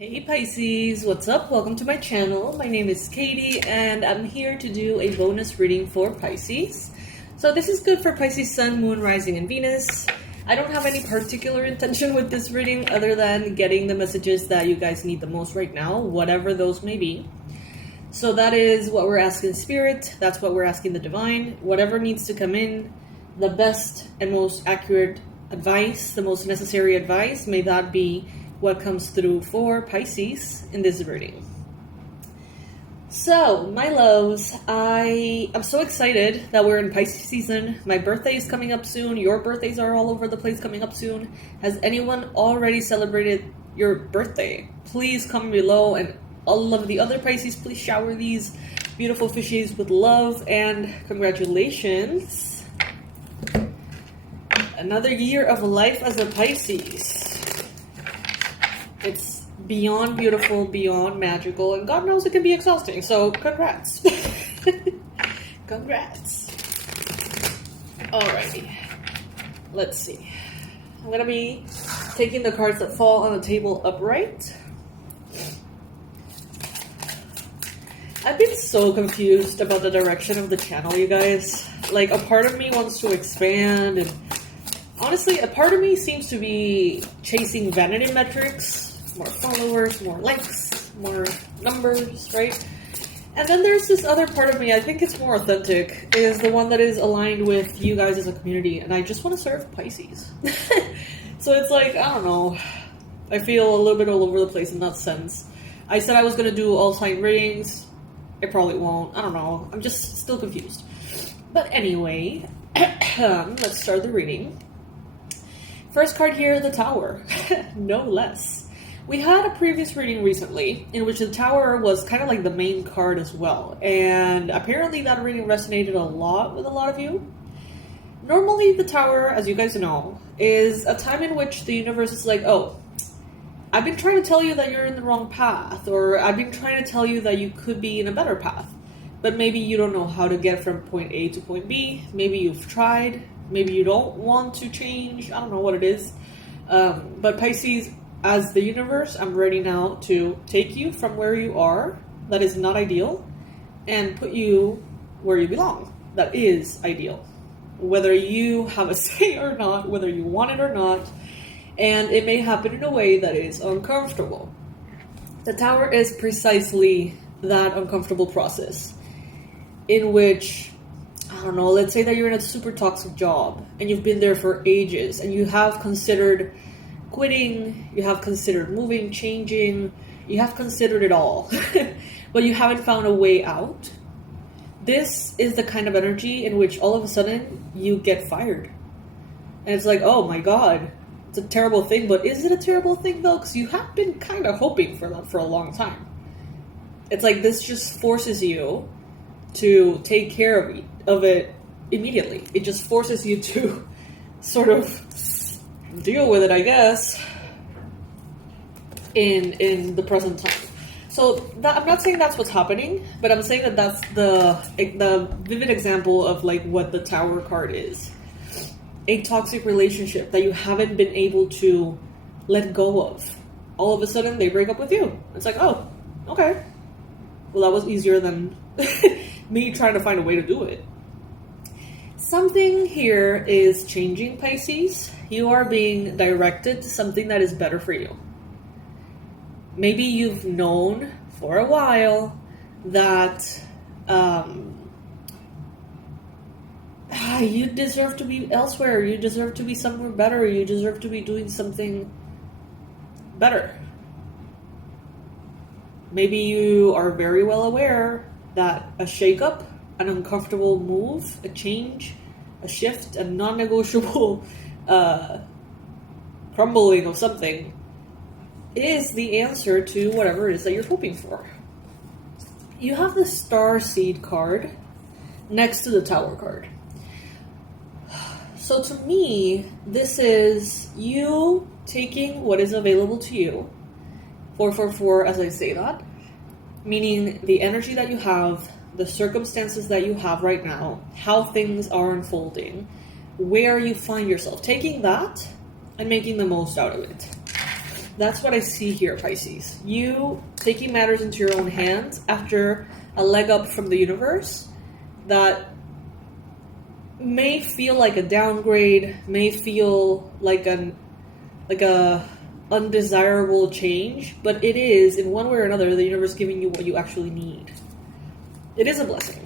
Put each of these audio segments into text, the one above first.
Hey Pisces, what's up? Welcome to my channel. My name is Katie and I'm here to do a bonus reading for Pisces. So this is good for Pisces Sun, Moon, Rising, and Venus. I don't have any particular intention with this reading other than getting the messages that you guys need the most right now, whatever those may be. So that is what we're asking Spirit, that's what we're asking the Divine. Whatever needs to come in, the best and most accurate advice, the most necessary advice, may that be what comes through for Pisces in this reading. So, my loves, I am so excited that we're in Pisces season. My birthday is coming up soon. Your birthdays are all over the place coming up soon. Has anyone already celebrated your birthday? Please comment below, and all of the other Pisces, please shower these beautiful fishies with love and congratulations. Another year of life as a Pisces. It's beyond beautiful, beyond magical, and God knows it can be exhausting, so congrats. Congrats. Alrighty. Let's see. I'm going to be taking the cards that fall on the table upright. I've been so confused about the direction of the channel, you guys. Like, a part of me wants to expand, and honestly, a part of me seems to be chasing vanity metrics. More followers, more likes, more numbers, right? And then there's this other part of me, I think it's more authentic, is the one that is aligned with you guys as a community, and I just want to serve Pisces. So it's like, I don't know, I feel a little bit all over the place in that sense. I said I was going to do all sign readings. I probably won't. I don't know. I'm just still confused. But anyway, let's start the reading. First card here, the Tower. No less. We had a previous reading recently in which the Tower was kind of like the main card as well. And apparently that reading resonated a lot with a lot of you. Normally the Tower, as you guys know, is a time in which the universe is like, oh, I've been trying to tell you that you're in the wrong path, or I've been trying to tell you that you could be in a better path. But maybe you don't know how to get from point A to point B. Maybe you've tried. Maybe you don't want to change. I don't know what it is. But Pisces, as the universe, I'm ready now to take you from where you are, that is not ideal, and put you where you belong, that is ideal. Whether you have a say or not, whether you want it or not, and it may happen in a way that is uncomfortable. The Tower is precisely that uncomfortable process in which, I don't know, let's say that you're in a super toxic job and you've been there for ages and you have considered quitting, you have considered moving, changing, you have considered it all, but you haven't found a way out. This is the kind of energy in which all of a sudden you get fired. And it's like, oh my God, it's a terrible thing, but is it a terrible thing though? Because you have been kind of hoping for that for a long time. It's like this just forces you to take care of it immediately. It just forces you to sort of deal with it, I guess, in the present time. So I'm not saying that's what's happening, but I'm saying that that's the vivid example of like what the Tower card is. A toxic relationship that you haven't been able to let go of. All of a sudden, they break up with you. It's like, oh, okay. Well, that was easier than me trying to find a way to do it. Something here is changing, Pisces. You are being directed to something that is better for you. Maybe you've known for a while that you deserve to be elsewhere. You deserve to be somewhere better. You deserve to be doing something better. Maybe you are very well aware that a shakeup, an uncomfortable move, a change, a shift, a non-negotiable crumbling of something is the answer to whatever it is that you're hoping for. You have the Star Seed card next to the Tower card. So to me, this is you taking what is available to you, 444 as I say that, meaning the energy that you have, the circumstances that you have right now, how things are unfolding, where you find yourself, taking that and making the most out of it. That's what I see here, Pisces. You taking matters into your own hands after a leg up from the universe that may feel like a downgrade, may feel like a undesirable change, but it is, in one way or another, the universe giving you what you actually need. It is a blessing.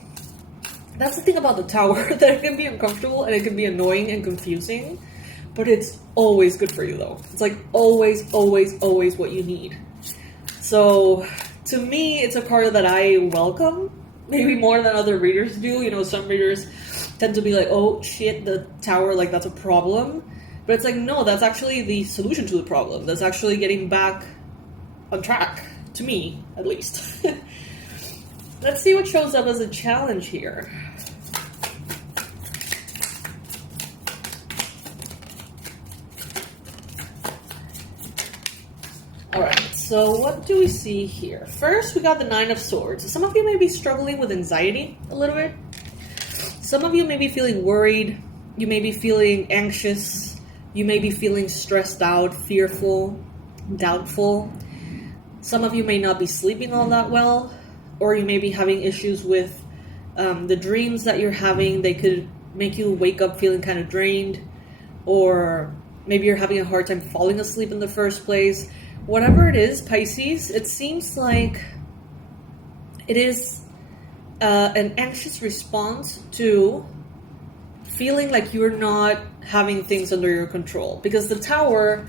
That's the thing about the Tower, that it can be uncomfortable and it can be annoying and confusing, but it's always good for you, though. It's like always, always, always what you need. So, to me, it's a card that I welcome, maybe more than other readers do. You know, some readers tend to be like, oh shit, the Tower, like that's a problem. But it's like, no, that's actually the solution to the problem. That's actually getting back on track, to me, at least. Let's see what shows up as a challenge here. Alright, so what do we see here? First, we got the Nine of Swords. Some of you may be struggling with anxiety a little bit. Some of you may be feeling worried. You may be feeling anxious. You may be feeling stressed out, fearful, doubtful. Some of you may not be sleeping all that well. Or you may be having issues with the dreams that you're having. They could make you wake up feeling kind of drained. Or maybe you're having a hard time falling asleep in the first place. Whatever it is, Pisces, it seems like it is an anxious response to feeling like you're not having things under your control. Because the Tower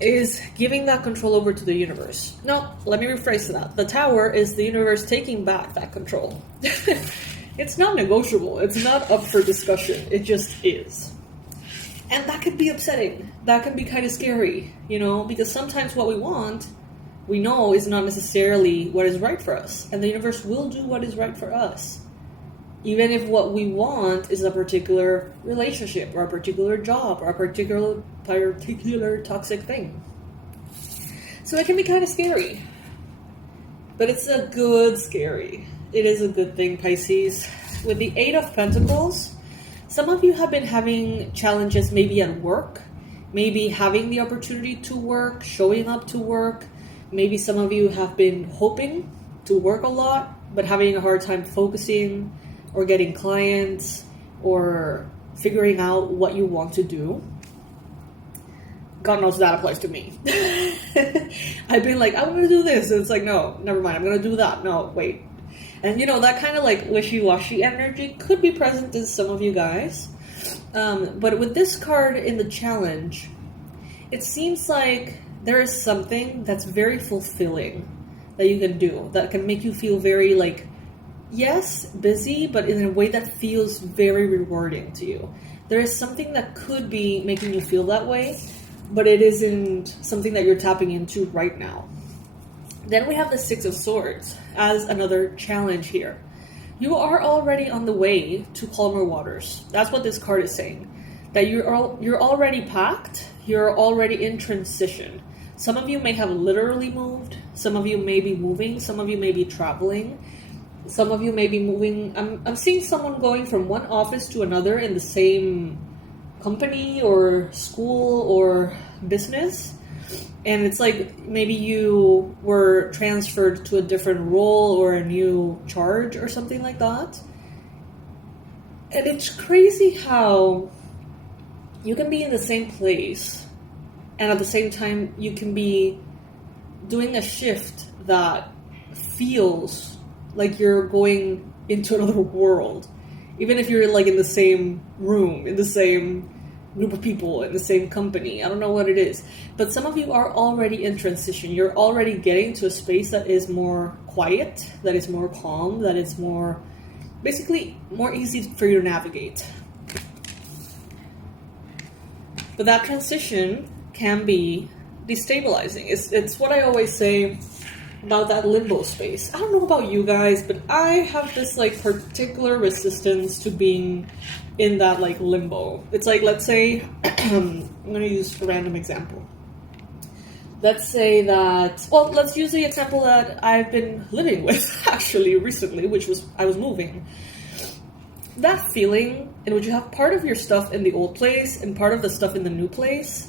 is giving that control over to the universe. No, let me rephrase that. The Tower is the universe taking back that control. It's not negotiable. It's not up for discussion. It just is. And that can be upsetting. That can be kind of scary, you know, because sometimes what we want, we know is not necessarily what is right for us. And the universe will do what is right for us. Even if what we want is a particular relationship or a particular job or a particular toxic thing. So it can be kind of scary. But it's a good scary. It is a good thing, Pisces. With the Eight of Pentacles, some of you have been having challenges maybe at work. Maybe having the opportunity to work, showing up to work. Maybe some of you have been hoping to work a lot, but having a hard time focusing or getting clients or figuring out what you want to do. God knows that applies to me. I've been like, I want to do this. And it's like, no, never mind. I'm going to do that. No, wait. And, you know, that kind of like wishy-washy energy could be present in some of you guys. But with this card in the challenge, it seems like there is something that's very fulfilling that you can do. That can make you feel very like, yes, busy, but in a way that feels very rewarding to you. There is something that could be making you feel that way, but it isn't something that you're tapping into right now. Then we have the Six of Swords as another challenge here. You are already on the way to calmer waters. That's what this card is saying. That you're already packed, you're already in transition. Some of you may have literally moved, some of you may be moving, some of you may be traveling. Some of you may be moving. I'm seeing someone going from one office to another in the same company or school or business. And it's like maybe you were transferred to a different role or a new charge or something like that. And it's crazy how you can be in the same place and at the same time you can be doing a shift that feels like you're going into another world, even if you're like in the same room, in the same group of people, in the same company. I don't know what it is, but some of you are already in transition. You're already getting to a space that is more quiet, that is more calm, that is more, basically more easy for you to navigate. But that transition can be destabilizing. It's what I always say about that limbo space. I don't know about you guys, but I have this like particular resistance to being in that like limbo. It's like, let's say, I'm going to use a random example. Let's say that, well, let's use the example that I've been living with actually recently, which was I was moving. That feeling in which you have part of your stuff in the old place and part of the stuff in the new place,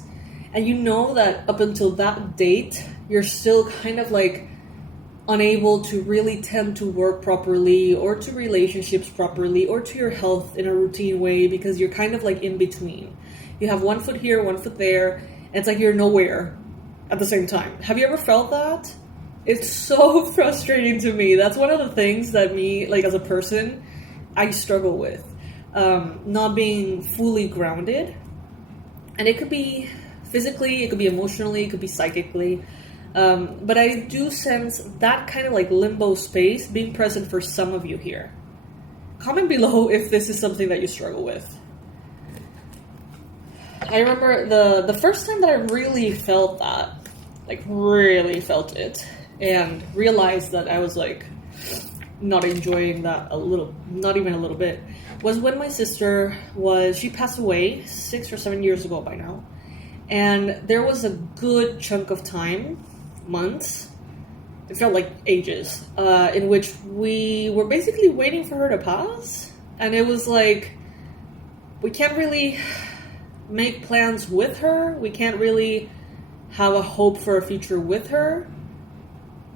And you know that up until that date, you're still kind of like unable to really tend to work properly or to relationships properly or to your health in a routine way, because you're kind of like in between. You have one foot here, one foot there, and it's like you're nowhere at the same time. Have you ever felt that? It's so frustrating to me. That's one of the things that me, like as a person, I struggle with. Not being fully grounded. And it could be physically, it could be emotionally, it could be psychically. But I do sense that kind of like limbo space being present for some of you here. Comment below if this is something that you struggle with. I remember the first time that I really felt that, like really felt it, and realized that I was like not enjoying that not even a little bit, was when my sister she passed away 6 or 7 years ago by now. And there was a good chunk of time, months, it felt like ages, in which we were basically waiting for her to pass. And it was like, we can't really make plans with her. We can't really have a hope for a future with her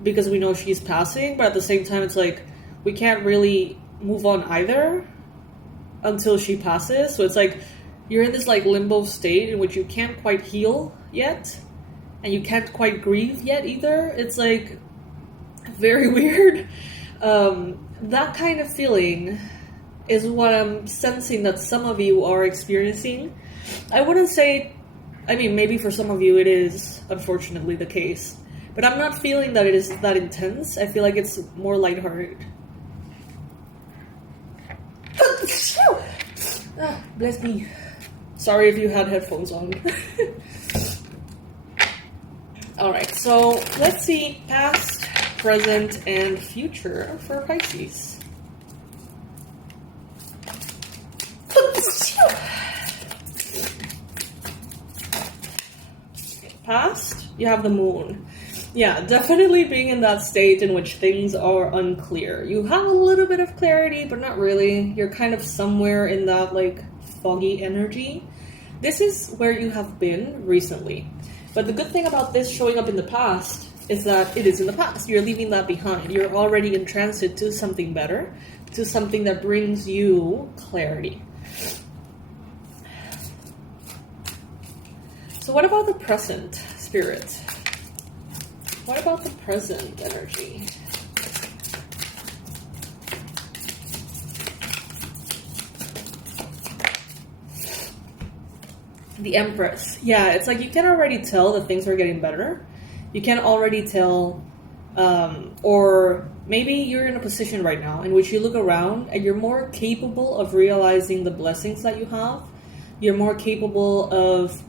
because we know she's passing. But at the same time, it's like, we can't really move on either until she passes. So it's like, you're in this like limbo state in which you can't quite heal yet, and you can't quite grieve yet either. It's like very weird. That kind of feeling is what I'm sensing that some of you are experiencing. I wouldn't say, I mean, maybe for some of you it is unfortunately the case, but I'm not feeling that it is that intense. I feel like it's more lighthearted. Bless me. Sorry if you had headphones on. Alright, so let's see past, present, and future for Pisces. Past, you have the moon. Yeah, definitely being in that state in which things are unclear. You have a little bit of clarity, but not really. You're kind of somewhere in that like foggy energy. This is where you have been recently. But the good thing about this showing up in the past is that it is in the past. You're leaving that behind. You're already in transit to something better, to something that brings you clarity. So what about the present, Spirit? What about the present energy? The Empress. Yeah, it's like you can already tell that things are getting better. You can already tell, or maybe you're in a position right now in which you look around and you're more capable of realizing the blessings that you have. You're more capable of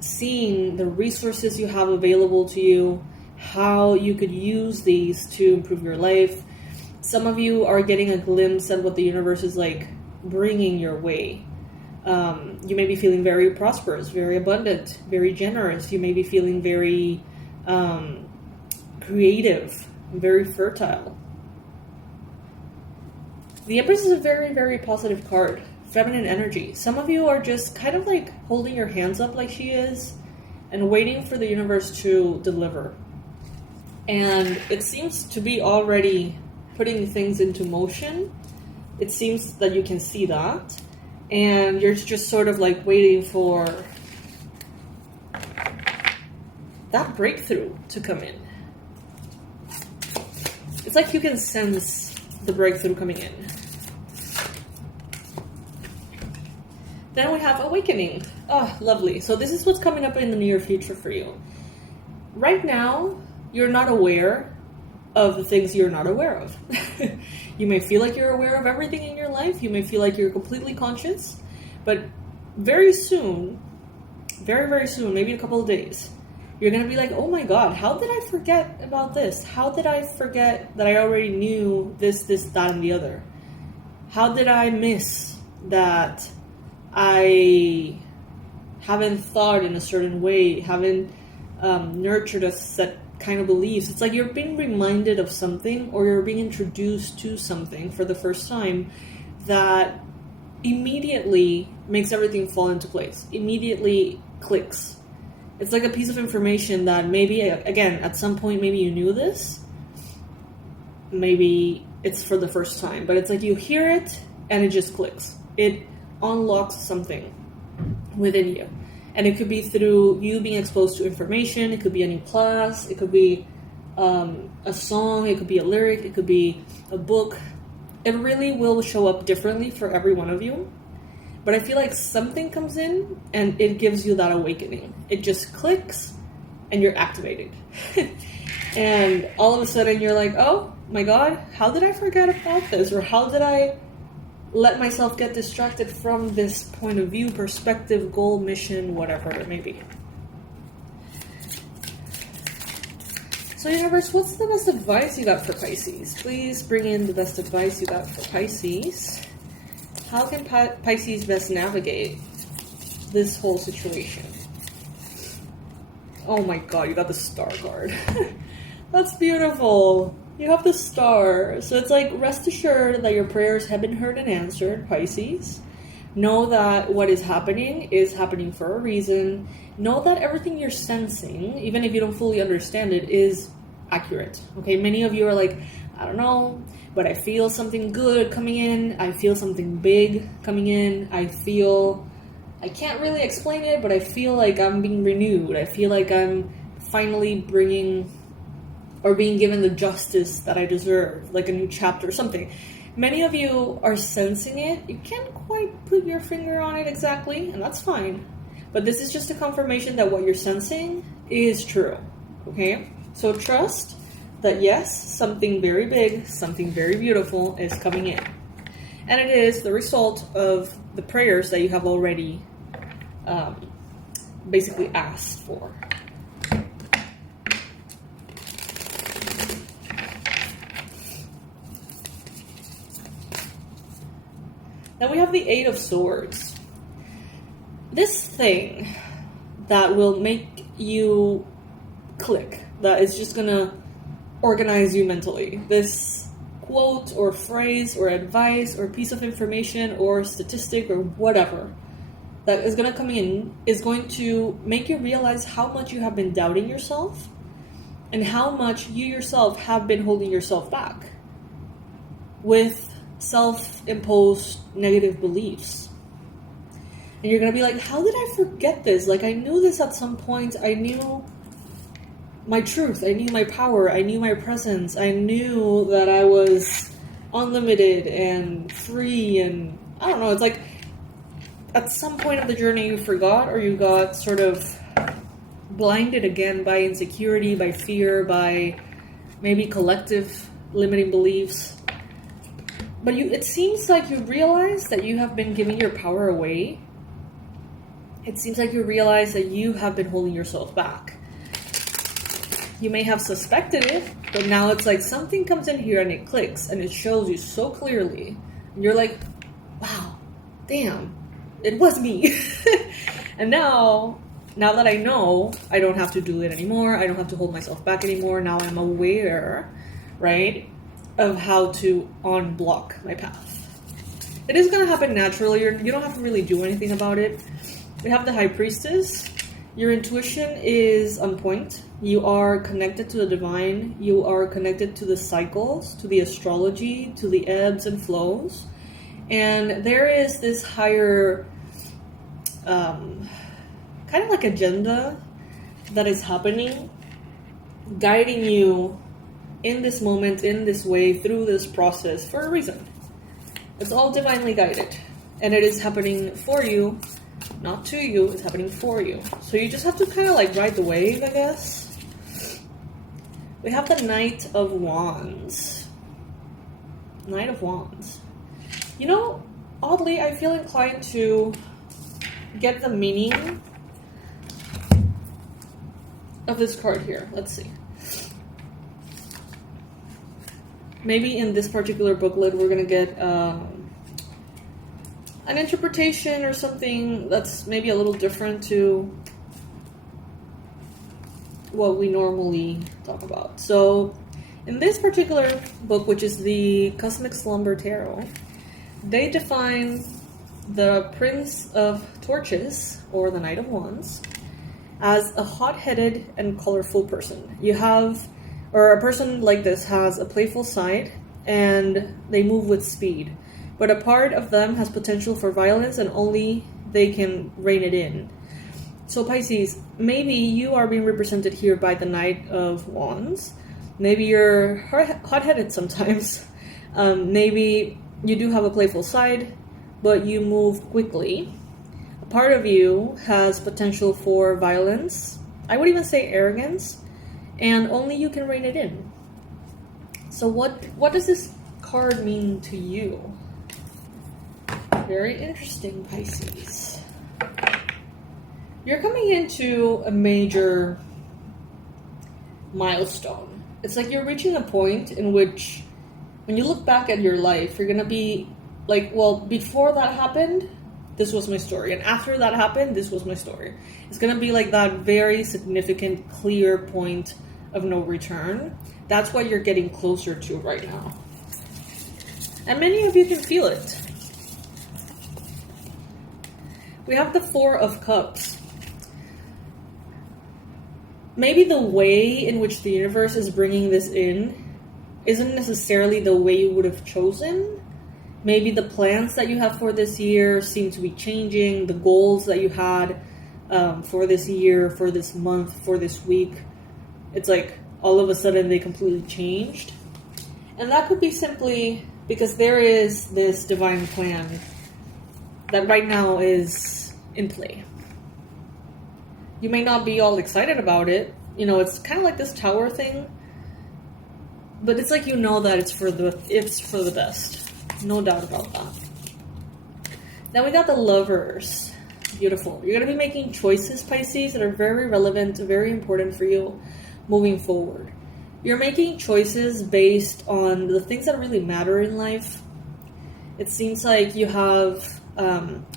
seeing the resources you have available to you, how you could use these to improve your life. Some of you are getting a glimpse at what the universe is like bringing your way. You may be feeling very prosperous, very abundant, very generous. You may be feeling very creative, very fertile. The Empress is a very, very positive card. Feminine energy. Some of you are just kind of like holding your hands up like she is and waiting for the universe to deliver. And it seems to be already putting things into motion. It seems that you can see that. And you're just sort of like waiting for that breakthrough to come in. It's like you can sense the breakthrough coming in. Then we have Awakening. Oh, lovely. So this is what's coming up in the near future for you. Right now, you're not aware of the things you're not aware of. You may feel like you're aware of everything in your life. You may feel like you're completely conscious. But very soon, very, very soon, maybe in a couple of days, you're going to be like, oh my God, how did I forget about this? How did I forget that I already knew this, that, and the other? How did I miss that I haven't thought in a certain way, haven't nurtured a set kind of beliefs? It's like you're being reminded of something, or you're being introduced to something for the first time that immediately makes everything fall into place, immediately clicks. It's like a piece of information that maybe, again, at some point, maybe you knew this. Maybe it's for the first time. But it's like you hear it and it just clicks. It unlocks something within you. And it could be through you being exposed to information. It could be a new class. It could be a song. It could be a lyric. It could be a book. It really will show up differently for every one of you. But I feel like something comes in and it gives you that awakening. It just clicks and you're activated. And all of a sudden you're like, oh my God, how did I forget about this? Or how did I let myself get distracted from this point of view, perspective, goal, mission, whatever it may be. So universe, what's the best advice you got for Pisces? Please bring in the best advice you got for Pisces. How can Pisces best navigate this whole situation? Oh my God, you got the Star card. That's beautiful. You have the Star. So it's like, rest assured that your prayers have been heard and answered, Pisces. Know that what is happening for a reason. Know that everything you're sensing, even if you don't fully understand it, is accurate. Okay, many of you are like, I don't know, but I feel something good coming in. I feel something big coming in. I can't really explain it, but I feel like I'm being renewed. I feel like I'm finally being given the justice that I deserve, like a new chapter or something. Many of you are sensing it. You can't quite put your finger on it exactly, and that's fine. But this is just a confirmation that what you're sensing is true, okay? So trust that yes, something very big, something very beautiful is coming in. And it is the result of the prayers that you have already basically asked for. Now we have the Eight of Swords. This thing that will make you click, that is just gonna organize you mentally. This quote or phrase or advice or piece of information or statistic or whatever that is gonna come in is going to make you realize how much you have been doubting yourself and how much you yourself have been holding yourself back with self-imposed negative beliefs. And you're gonna be like, how did I forget this? Like, I knew this at some point. I knew my truth. I knew my power. I knew my presence. I knew that I was unlimited and free. And I don't know, it's like at some point of the journey you forgot, or you got sort of blinded again by insecurity, by fear, by maybe collective limiting beliefs. But it seems like you realize that you have been giving your power away. It seems like you realize that you have been holding yourself back. You may have suspected it, but now it's like something comes in here and it clicks and it shows you so clearly. And you're like, wow, damn, it was me. And now that I know, I don't have to do it anymore. I don't have to hold myself back anymore. Now I'm aware, right, of how to unblock my path. It is going to happen naturally. You don't have to really do anything about it. We have the High Priestess. Your intuition is on point. You are connected to the divine. You are connected to the cycles, to the astrology, to the ebbs and flows. And there is this higher kind of like agenda that is happening, guiding you in this moment, in this way, through this process for a reason. It's all divinely guided. And it is happening for you, not to you, it's happening for you. So you just have to kind of like ride the wave, I guess. We have the Knight of Wands. Knight of Wands. You know, oddly, I feel inclined to get the meaning of this card here. Let's see. Maybe in this particular booklet we're going to get an interpretation or something that's maybe a little different to what we normally talk about. So in this particular book, which is the Cosmic Slumber Tarot, they define the Prince of Torches, or the Knight of Wands, as a hot-headed and colorful person. You have, or a person like this has a playful side, and they move with speed. But a part of them has potential for violence, and only they can rein it in. So Pisces, maybe you are being represented here by the Knight of Wands. Maybe you're hot-headed sometimes. Maybe you do have a playful side, but you move quickly. A part of you has potential for violence. I would even say arrogance, and only you can rein it in. So what does this card mean to you? Very interesting, Pisces. You're coming into a major milestone. It's like you're reaching a point in which, when you look back at your life, you're gonna be like, well, before that happened, this was my story. And after that happened, this was my story. It's gonna be like that very significant, clear point of no return. That's what you're getting closer to right now. And many of you can feel it. We have the Four of Cups. Maybe the way in which the universe is bringing this in isn't necessarily the way you would have chosen. Maybe the plans that you have for this year seem to be changing. The goals that you had for this year, for this month, for this week. It's like all of a sudden they completely changed. And that could be simply because there is this divine plan that right now is in play. You may not be all excited about it. You know, it's kind of like this tower thing. But it's like, you know that it's for the best. No doubt about that. Then we got the Lovers. Beautiful. You're going to be making choices, Pisces, that are very relevant, very important for you moving forward. You're making choices based on the things that really matter in life. It seems like you have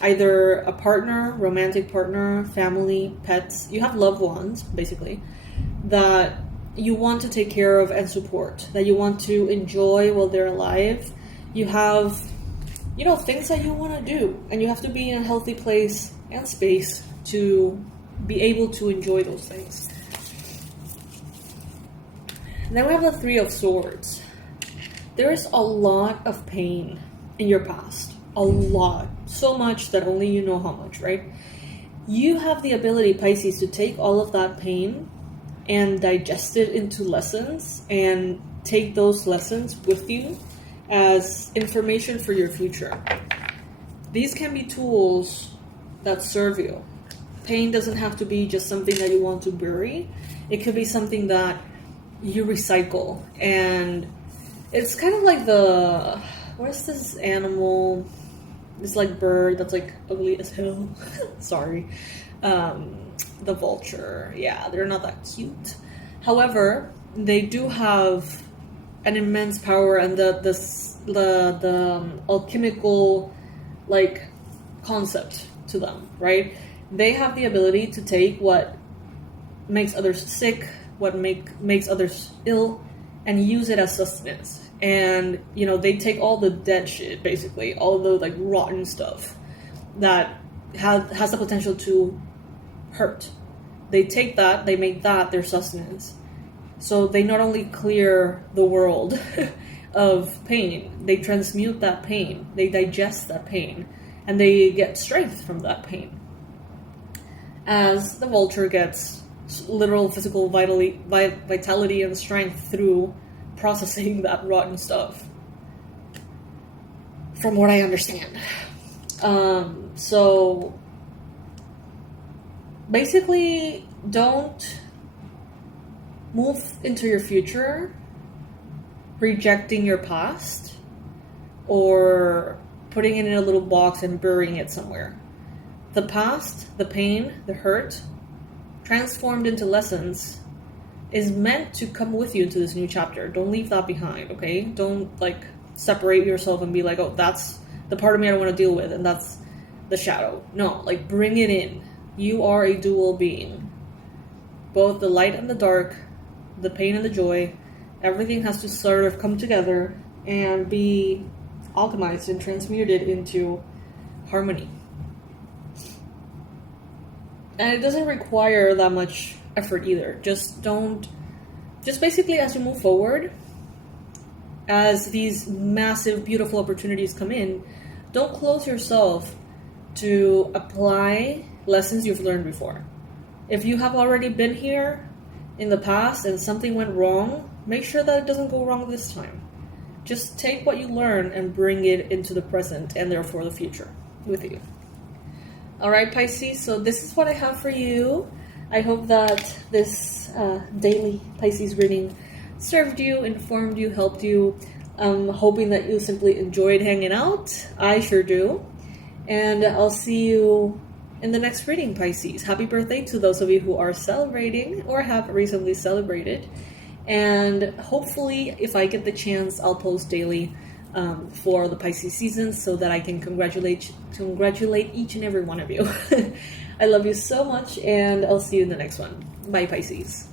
either a partner, romantic partner, family, pets. You have loved ones, basically, that you want to take care of and support, that you want to enjoy while they're alive. You have, things that you want to do, and you have to be in a healthy place and space to be able to enjoy those things. And then we have the Three of Swords. There is a lot of pain in your past. A lot. So much that only you know how much, right? You have the ability, Pisces, to take all of that pain and digest it into lessons and take those lessons with you as information for your future. These can be tools that serve you. Pain doesn't have to be just something that you want to bury. It could be something that you recycle. And it's kind of like where's this animal? This like bird that's like ugly as hell. Sorry. The vulture. Yeah, they're not that cute. However, they do have an immense power, and the alchemical like concept to them, right? They have the ability to take what makes others sick, what makes others ill, and use it as sustenance. And they take all the dead shit, basically, all the like rotten stuff that has the potential to hurt. They take that, they make that their sustenance. So they not only clear the world of pain, they transmute that pain, they digest that pain, and they get strength from that pain. As the vulture gets literal physical vitality and strength through processing that rotten stuff, from what I understand. So basically, don't move into your future rejecting your past or putting it in a little box and burying it somewhere. The past, the pain, the hurt, transformed into lessons, is meant to come with you into this new chapter. Don't leave that behind, okay? Don't separate yourself and be like, oh, that's the part of me I don't want to deal with, and that's the shadow. No, bring it in. You are a dual being. Both the light and the dark, the pain and the joy, everything has to sort of come together and be alchemized and transmuted into harmony. And it doesn't require that much effort either. Just basically as you move forward, as these massive, beautiful opportunities come in, don't close yourself to apply lessons you've learned before. If you have already been here in the past and something went wrong, make sure that it doesn't go wrong this time. Just take what you learn and bring it into the present and therefore the future with you. All right, Pisces, so this is what I have for you. I hope that this daily Pisces reading served you, informed you, helped you. I'm hoping that you simply enjoyed hanging out. I sure do. And I'll see you in the next reading, Pisces. Happy birthday to those of you who are celebrating or have recently celebrated. And hopefully, if I get the chance, I'll post daily for the Pisces season so that I can congratulate each and every one of you. I love you so much, and I'll see you in the next one. Bye, Pisces.